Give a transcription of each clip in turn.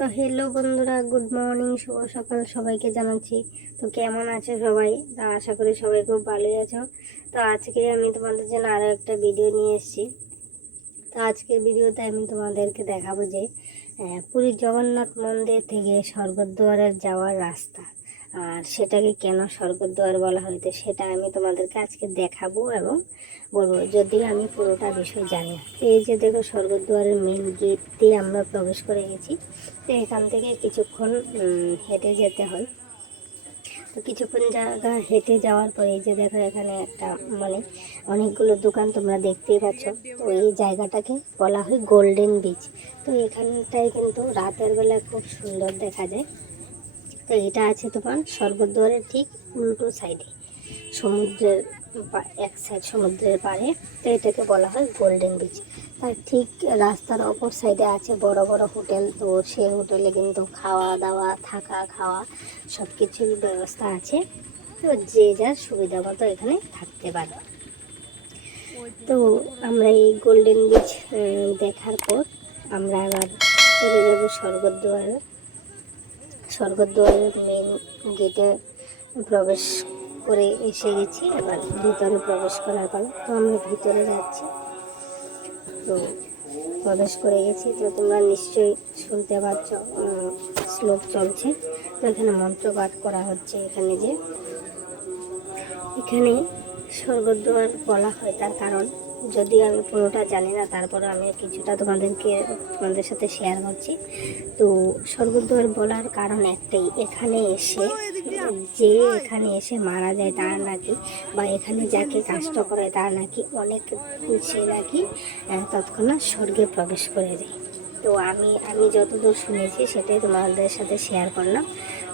তো হেলো বন্ধুরা, good morning, শুভ সকাল সবাইকে জানাচ্ছি। তো কেমন আছে সবাই? তা আশা করি সবাই খুব ভালোই আছো। তো আজকে আমি তোমাদের জন্য আরও একটা ভিডিও নিয়ে এসেছি। তো আজকের ভিডিওতে আমি তোমাদেরকে দেখাবো যে পুরীর জগন্নাথ মন্দির থেকে স্বর্গদ্বারের যাওয়ার রাস্তা, আর সেটাকে কেন স্বর্গদ্বার বলা হয়, তো সেটা আমি তোমাদেরকে আজকে দেখাবো এবং বলবো, যদিও আমি পুরোটা বিষয় জানি না। তো এই যে দেখো, স্বর্গদ্বারের মেন গেট দিয়ে আমরা প্রবেশ করে গেছি। তো এখান থেকে কিছুক্ষণ হেঁটে যেতে হয়। তো কিছুক্ষণ জায়গা হেঁটে যাওয়ার পরে এই যে দেখো, এখানে একটা মানে অনেকগুলো দোকান তোমরা দেখতেই পাচ্ছ। তো এই জায়গাটাকে বলা হয় গোল্ডেন বিচ। তো এখানটায় কিন্তু রাতের বেলা খুব সুন্দর দেখা যায়। তো এটা আছে তোমার স্বর্গদ্বারের ঠিক উল্টো সাইডে, সমুদ্রের এক সাইড সমুদ্রের পাড়ে। তো এটাকে বলা হয় গোল্ডেন বিচ। তার ঠিক রাস্তার অপর সাইডে আছে বড় বড় হোটেল। তো সেই হোটেলে কিন্তু খাওয়া দাওয়া, থাকা খাওয়া সব কিছুর ব্যবস্থা আছে। তো যে যার সুবিধা মতো এখানে থাকতে পারে। তো আমরা এই গোল্ডেন বিচ দেখার পর আমরা আবার চলে যাব স্বর্গদ্বারে। স্বর্গদ্বারের মেন গেটে প্রবেশ করে এসে গেছি, এবার ভিতরে প্রবেশ করার পর তো আমরা ভিতরে যাচ্ছি। তো প্রবেশ করে গেছি। তো তোমরা নিশ্চয়ই শুনতে পাচ্ছ শ্লোক চলছে। তো এখানে মন্ত্র পাঠ করা হচ্ছে। এখানে স্বর্গদ্বার বলা হয় তার কারণ, যদিও আমি পুরোটা জানি না, তারপরে আমি কিছুটা তোমাদের সাথে শেয়ার করছি। তো স্বর্গদ্বার বলার কারণ একটাই, এখানে এসে মারা যায় তার নাকি, বা এখানে যাকে কাষ্ট করে তার নাকি সে নাকি তৎক্ষণাৎ স্বর্গে প্রবেশ করে যায়। তো আমি যতদূর শুনেছি সেটাই তোমাদের সাথে শেয়ার করলাম।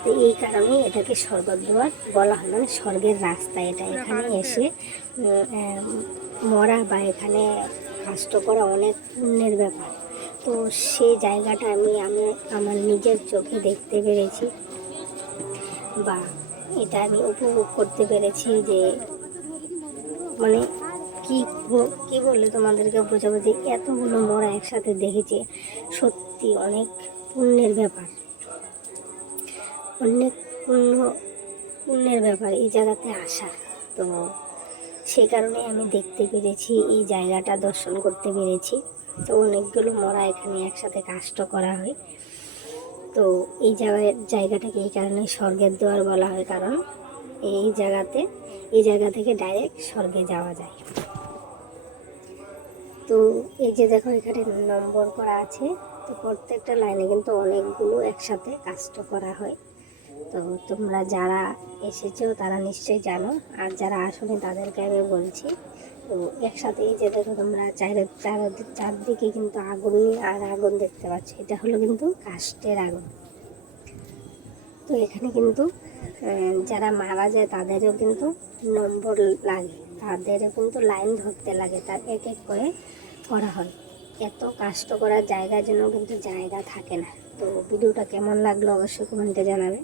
তো এই কারণেই এটাকে স্বর্গদ্বার বলা হয়, মানে স্বর্গের রাস্তা এটা। এখানে এসে মরা বা এখানে কাষ্ট করা অনেক পুণ্যের ব্যাপার। তো সেই জায়গাটা আমি আমার নিজের চোখে দেখতে পেরেছি, বা এটা আমি উপভোগ করতে পেরেছি। যে মানে কি বলে তোমাদেরকে বোঝাবো, যে এতগুলো মরা একসাথে দেখেছি, সত্যি অনেক পুণ্যের ব্যাপার। অনেক পুণ্যের ব্যাপার এই জায়গাতে আসা। তো সেই কারণে আমি দেখতে পেরেছি, এই জায়গাটা দর্শন করতে পেরেছি। তো অনেকগুলো মরা এখানে একসাথে কাষ্ট করা হয়। তো এই জায়গাটাকে এই কারণে স্বর্গের দ্বার বলা হয়, কারণ এই জায়গা থেকে ডাইরেক্ট স্বর্গে যাওয়া যায়। তো এই যে দেখো, এখানে নম্বর করা আছে। তো প্রত্যেকটা লাইনে কিন্তু অনেকগুলো একসাথে কাষ্ট করা হয়। তো তোমরা যারা এসেছো তারা নিশ্চয়ই জানো, আর যারা আসোনি তাদেরকে আমি বলছি। তো একসাথে এই যে দেখো, তোমরা চারদিকে কিন্তু আগুন আর আগুন দেখতে পাচ্ছ, এটা হলো কিন্তু কাষ্টের আগুন। তো এখানে কিন্তু যারা মারা যায় তাদেরও কিন্তু নম্বর লাগে, তাদেরও কিন্তু লাইন ধরতে লাগে, তার এক এক করে করা হয়। এত কাষ্ট করার জায়গার জন্য কিন্তু জায়গা থাকে না। তো ভিডিওটা কেমন লাগলো অবশ্যই কমেন্টে জানাবে।